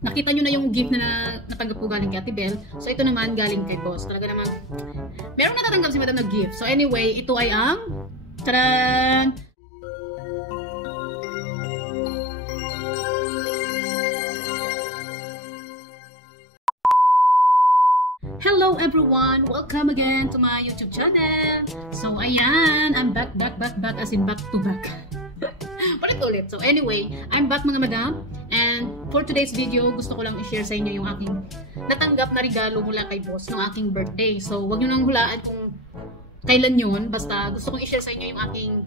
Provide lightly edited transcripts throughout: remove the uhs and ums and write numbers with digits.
Nakita nyo na yung gift na natanggap ko galing kay Ate Bel. So, ito naman galing kay Boss. Talaga naman, meron natatanggap si Madam na gift. So, anyway, ito ay ang taran! Hello everyone! Welcome again to my YouTube channel! So, ayan, I'm back as in back to back. Ulit. So, anyway, I'm back mga madam. And for today's video, gusto ko lang i-share sa inyo yung aking natanggap na regalo mula kay Boss ng aking birthday. So, wag nyo nang hulaan kung kailan yun. Basta, gusto kong i-share sa inyo yung aking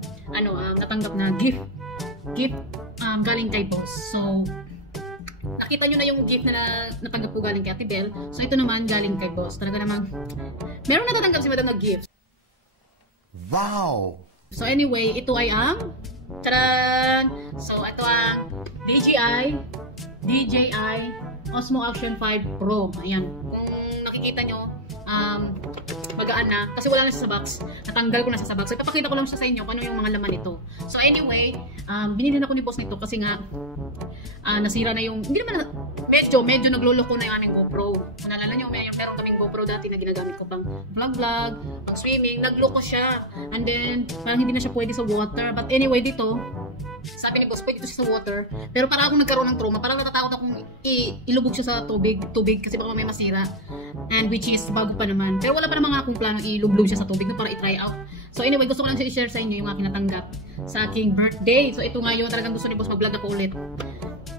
natanggap na gift galing kay Boss. So, nakita nyo na yung gift na natanggap ko galing kay Ate Bel. So, ito naman galing kay Boss. Talaga namang, meron natatanggap si Madam na gift. Wow! So, anyway, ito ay ang taran! So, ito ang DJI Osmo Action 5 Pro. Ayan. Kung nakikita nyo, magaan na. Kasi wala na siya sa box. Natanggal ko na siya sa box. So, ipapakita ko lang siya sa inyo kung ano yung mga laman nito. So, anyway, binili na ko ni Boss nito kasi nga, nasira na yung, hindi naman, medyo nagluloko na yung aming GoPro. Kung nalala nyo, meron kaming GoPro dati na ginagamit ko pang vlog, pang swimming, nagloko siya. And then, parang hindi na siya pwede sa water. But anyway, dito, sabi ni Boss, pwede ito siya sa water. Pero parang akong nagkaroon ng trauma. Parang natatakot akong ilubog siya sa tubig kasi baka may masira. And which is, bago pa naman. Pero wala pa naman akong plano ilubog siya sa tubig para i-try out. So anyway, gusto ko lang siya i-share sa inyo yung aking natanggap sa aking birthday. So ito nga yun, talagang gusto ni Boss mag-vlog ako ulit.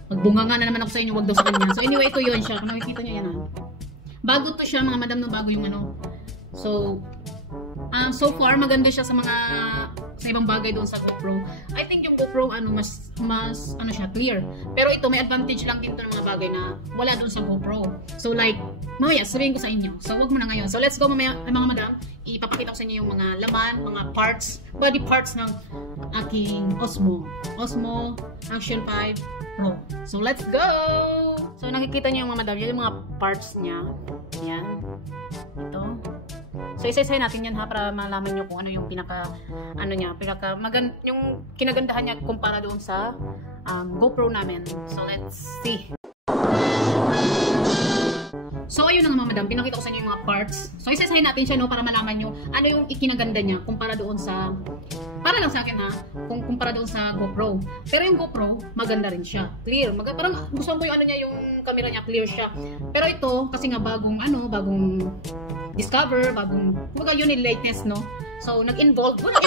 Magbunganga na naman ako sa inyo, wag daw sa kanya. So anyway, ito yun siya. Kung nakikita nyo yan bago to siya mga madam, no, bago yung So, so far, maganda siya sa ibang bagay doon sa GoPro. I think yung GoPro, mas siya, clear. Pero ito, may advantage lang dito ng mga bagay na wala doon sa GoPro. So like, mamaya, sabihin ko sa inyo. So, wag mo na ngayon. So, let's go mamaya, mga madam. Ipapakita ko sa inyo yung mga laman, mga parts, body parts ng aking Osmo Action 5 Pro. So, let's go! So, nakikita niyo yung mga madam, yung mga parts niya. Yan. Ito. So, isa-isahin natin yan para malaman nyo kung ano yung yung kinagandahan niya kumpara doon sa GoPro namin. So, let's see. So, ayun na nga mga madam, pinakita ko sa inyo yung mga parts. So, isa-isahin natin siya para malaman nyo ano yung ikinaganda niya kumpara doon sa, para lang sa akin kung kumpara doon sa GoPro. Pero yung GoPro, maganda rin siya. Clear. Parang gusto ko yung yung camera niya, clear siya. Pero ito, kasi nga bagong discover, kumbaga yun yung latest, no? So, nag-involve. Yung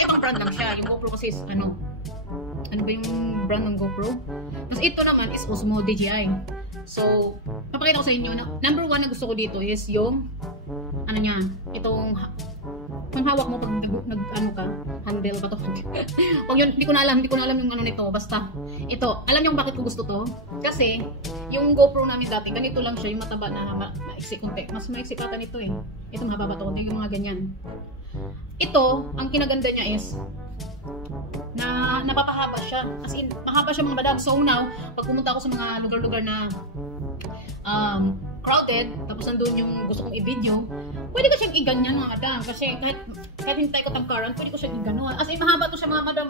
ibang brand lang siya. Yung GoPro kasi is, ano ba yung brand ng GoPro? Tapos ito naman is Osmo DJI. So, papakita ko sa inyo, number one na gusto ko dito is yung, itong, kung hawak mo pag handle ba to? Pag yun, hindi ko na alam yung nito. Basta, ito, alam niyo bakit ko gusto to? Kasi, yung GoPro namin dati, ganito lang siya, yung mataba na maiksi konti. Mas maiksi pata nito eh. Ito mahaba ba to? Yung mga ganyan. Ito, ang kinaganda niya is, na napapahaba siya. As in, mahaba siya mga madam. So now, pag pumunta ako sa mga lugar-lugar na crowded, tapos nandun yung gusto kong i-video, pwede ko siyang i-ganyan mga madam. Kasi kahit hintay ko tangkaran, pwede ko siyang i-ganon. As in, mahaba to siya mga madam,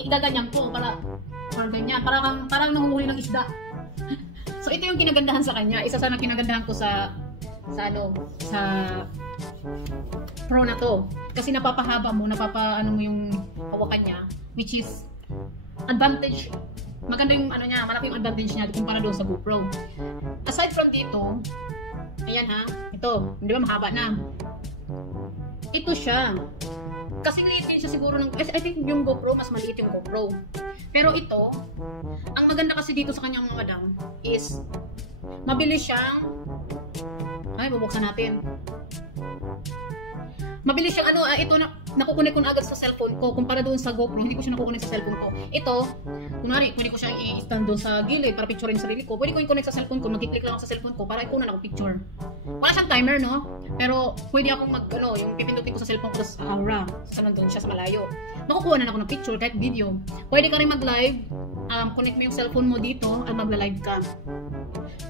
i-gaganyan ko para ganyan. Parang nanguhuli ng isda. So, ito yung kinagandahan sa kanya. Isa sa kinagandahan ko sa Pro na to. Kasi napapahaba mo, mo yung hawakan niya, which is advantage. Maganda yung malaki yung advantage niya kumpara doon sa GoPro. Aside from dito, ayan ito, hindi ba mahaba na? Ito siya. Kasi liit din siya siguro I think yung GoPro, mas maliit yung GoPro. Pero ito, ang maganda kasi dito sa kanyang mga madam is, mabilis siyang, bubuksan natin. Mabilis siyang ito nakukunik ko na agad sa cellphone ko kumpara doon sa GoPro, hindi ko siya nakukunik sa cellphone ko. Ito, kunwari, pwede ko siya i-stand doon sa gilid para picturein yung sarili ko. Pwede ko i-connect sa cellphone ko, mag-click lang ako sa cellphone ko para ikunan ako picture. Wala siyang timer, no? Pero pwede akong yung pipindutin ko sa cellphone ko sa aura, sa nandun siya sa malayo. Makukuha na ako ng picture kahit video. Pwede ka rin mag-live, connect mo yung cellphone mo dito at magla-live ka.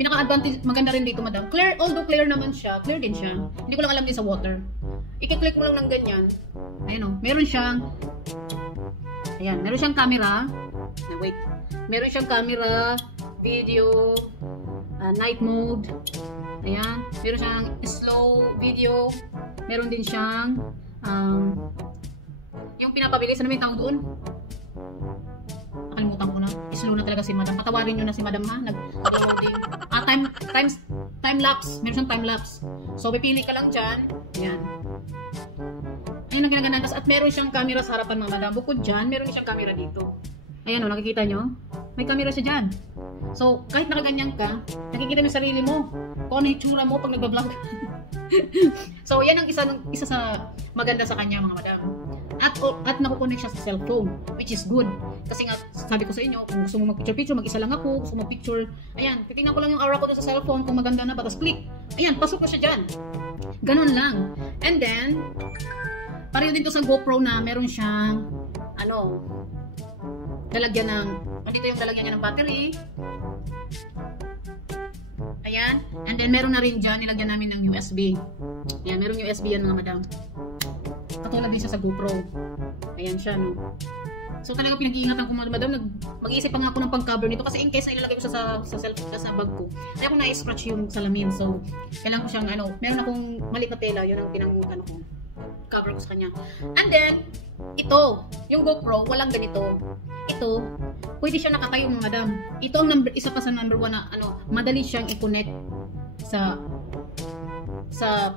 Pinaka-advantage, maganda rin dito madam. Clear, although clear naman siya, clear din siya. Hindi ko lang alam din sa water. I-click mo lang ng ganyan. Ayan meron siyang camera. Wait. Meron siyang camera, video, night mode. Ayan. Meron siyang slow video. Meron din siyang yung pinapabilis. Ano may tawag doon? Nakalimutan ko na. Slow na talaga si madam. Patawarin nyo na si madam ha. Nag-loading. Time lapse. Meron siyang time lapse. So, pipili ka lang dyan. Ayan. Ayun ang ginaganan. At meron siyang camera sa harapan mga madam. Bukod dyan, meron siyang camera dito. Ayan o, nakikita nyo? May camera siya dyan. So, kahit nakaganyan ka, nakikita mo yung sarili mo. Kung ano yung tsura mo pag nagbablog. So, yan ang isa sa maganda sa kanya mga madam. At nakukunik siya sa cellphone, which is good. Kasi nga, sabi ko sa inyo, kung gusto mo mag-picture, mag-isa lang ako. Gusto mo picture, ayan, titingnan ko lang yung aura ko sa cellphone kung maganda na, tapos click. Ayan, pasok ko siya dyan. Ganon lang. And then, pareho din to sa GoPro na meron siyang, lalagyan ng, andito yung lalagyan niya ng battery. Ayan. And then, meron na rin dyan, nilagyan namin ng USB. Ayan, meron USB yan mga madam. Katulad din siya sa GoPro. Ayan siya, no? So, talaga pinag-iingatan ko mga madam. Mag-iisip pa nga ako ng pang-cover nito kasi in case na ilalagay ko sa bag ko. Kaya ako na-scratch yung salamin. So, kailangan ko siyang, meron akong maliit na tela. Yun ang cover ko sa kanya. And then, ito, yung GoPro, walang ganito. Ito, pwede siya nakatayo mga madam. Ito ang isa pa sa number 1 na, madali siyang i-connect sa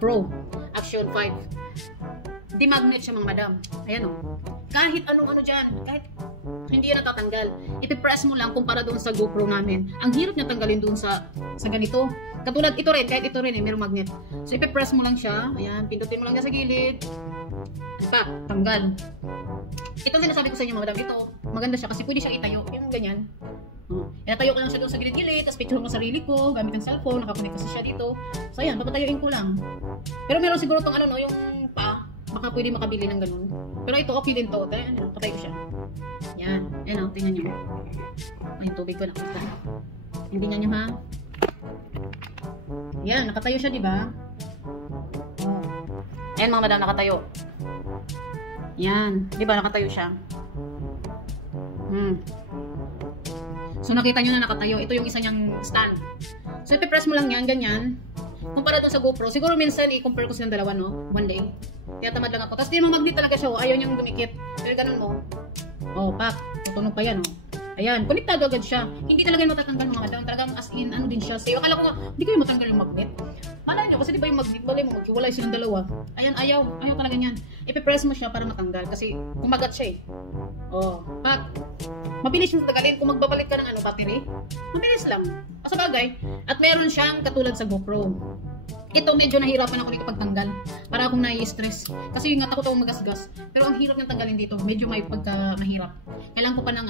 Pro Action 5. Di-magnet siya mga madam. Ayan o. Kahit anong dyan, kahit hindi yan natatanggal. Ipipress mo lang kumpara doon sa GoPro namin. Ang hirap niya tanggalin doon sa ganito. Katulad ito rin, kahit ito rin mayroong magnet. So ipipress mo lang siya. Ayan, pindutin mo lang niya sa gilid. Tanggal. Ito sinasabi ko sa inyo mga madam. Ito, maganda siya kasi pwede siyang itayo. Yung ganyan. Inatayo ko lang siya doon sa gilid-gilid, tapos picture ko sarili ko, gamit ang cellphone, nakakunik kasi siya dito. So ayan, papatayuin ko lang. Pero meron siguro tong yung pa, baka pwede makabili ng ganun. Pero ito, okay din to. Patayo siya. Yan. Ayan o, tingnan nyo. Ay, yung tubig ko nakita. Tingnan nyo ha. Yan, nakatayo siya, diba? Ayan mga madam, nakatayo. Yan. Diba, nakatayo siya. So, nakita nyo na nakatayo. Ito yung isa niyang stand. So, ipipress mo lang yan, ganyan. Kumpara doon sa GoPro, siguro minsan i-compare ko silang dalawa, no? One day. Kaya tamad lang ako. Tapos di naman magnet talaga siya, oh. Ayaw niyang dumikit. Pero ganun mo. Oh, pak. Tutunog pa yan, oh. Ayan, konektado agad siya. Hindi talaga yung matatanggal mga madam. Talagang as in, din siya. Sayo, akala ko nga, hindi ko yung matanggal yung magnet. Malay nyo, kasi di ba yung magnet, balay mo, maghiwalay silang dalawa. Ayan, ayaw talaga niyan. Ipipress mo siya para matanggal. Kasi kumagat siya, eh. Oh, pak. Mabilis yung tagalin. Kung magbabalik ka ng battery, mabilis lang. Sa bagay. At meron siyang katulad sa GoPro. Ito medyo nahirapan ako dito pagtanggal. Para akong nai-stress. Kasi nga takot akong magasgas. Pero ang hirap ng tanggalin dito. Medyo may mahirap. Kailangan ko pa ng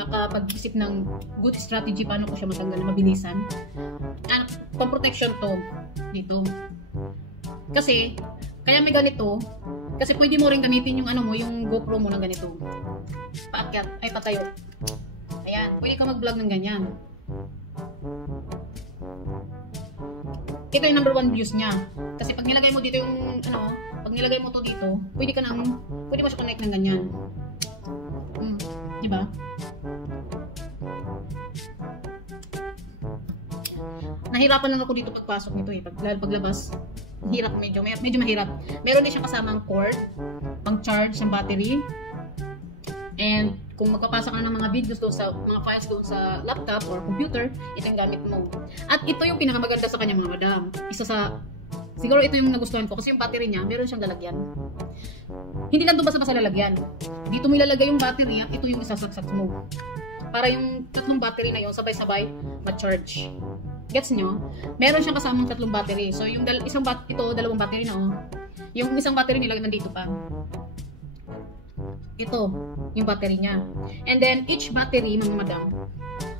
makapag-isip ng good strategy paano ko siya matanggal na mabilisan. Pang protection to. Dito. Kasi, kaya may ganito. Kasi pwede mo rin gamitin yung yung GoPro mo na ganito. Paakyat, ay patayo. Ayan, pwede ka mag-vlog ng ganyan. Ito yung number 1 views niya. Kasi pag nilagay mo dito yung pag nilagay mo to dito, pwede mo siya connect ng ganyan. Diba? Nahirapan lang ako dito pagpasok nito, eh. Paglabas, hirap, medyo mahirap. Meron din siyang kasamang cord, pang charge ng battery. And kung magpapasa ka ng mga videos doon sa mga files doon sa laptop or computer, ito yung gamit mo. At ito yung pinakamaganda sa kanya mga madam. Siguro ito yung nagustuhan ko kasi yung battery niya, meron siyang lalagyan. Hindi lang doon basta lalagyan. Dito mo ilalagay yung battery at ito yung isasaksak mo. Para yung tatlong battery na yun, sabay-sabay ma-charge. Gets nyo? Meron siyang kasamang tatlong battery. So yung dalawang battery na yung isang battery nila nandito pa. Ito, yung battery niya. And then, each battery, mga madam,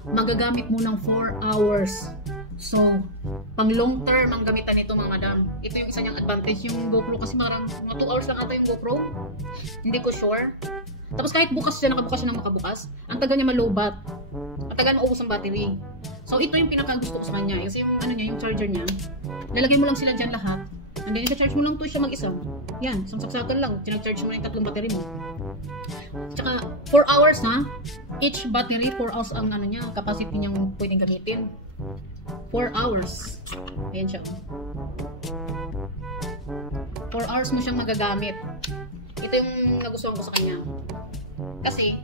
magagamit mo ng 4 hours. So, pang long term ang gamitan nito, mga madam. Ito yung isa niyang advantage. Yung GoPro kasi parang mga 2 hours lang ata yung GoPro. Hindi ko sure. Tapos kahit nakabukas siya ng makabukas, ang tagal niya malobat. Ang tagal maubos ang battery. So, ito yung pinaka-gusto ko sa kanya. Kasi yung charger niya, lalagay mo lang sila dyan lahat. And then, i-charge mo lang to siya mag-isa. Yan, isang saksakan lang. Tinag-charge mo na yung tatlong battery mo. Tsaka 4 hours na. Each battery 4 hours ang ano niya, capacity niyang pwedeng gamitin. 4 hours. Ayan siya. 4 hours mo siyang magagamit. Ito yung nagustuhan ko sa kanya. Kasi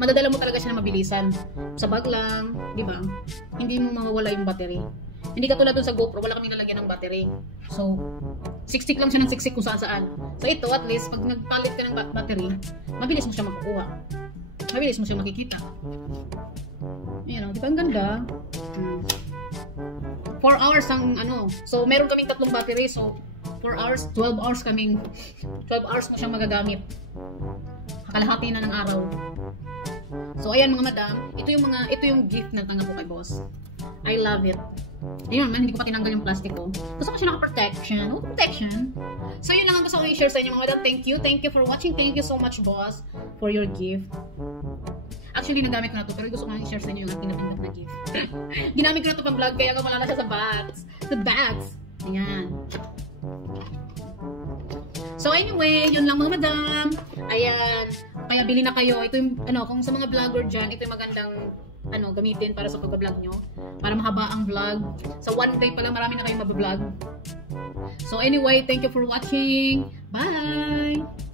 madadala mo talaga siya na mabilisan. Sa bag lang, di ba? Hindi mo mawawala yung battery. Hindi katulad dun sa GoPro, wala kaming lalagyan ng battery. So, siksik lang siya ng siksik kung saan-saan. So ito, at least, pag nagpalit ka ng battery, mabilis mo siya makukuha. Mabilis mo siya makikita. Ayan o, di ba ang ganda? 4 hours ang ano. So, meron kaming 3 battery. So, 4 hours, 12 hours kaming, 12 hours mo siyang magagamit. Kalahati na ng araw. So, ayan mga madam, ito yung gift na tanggap ko kay boss. I love it. Ayun man, hindi ko pa tinanggal yung plastic ko. Gusto ko siya naka-protection. Oh, protection. So, yun lang ang gusto ko i-share sa inyo mga madam. Thank you. Thank you for watching. Thank you so much, boss, for your gift. Actually, nagamit ko na to, pero gusto ko lang i-share sa inyo yung ating napindot na gift. Ginamit ko na to pang vlog, kaya wala na siya sa bags. Sa bags. Ayan. So, anyway, yun lang mga madam. Ayan. Kaya bili na kayo. Ito yung, kung sa mga vlogger dyan, ito yung magandang, gamitin para sa pag-vlog nyo. Para mahaba ang vlog. Sa one day pa lang, marami na kayong mabablog. So, anyway, thank you for watching. Bye!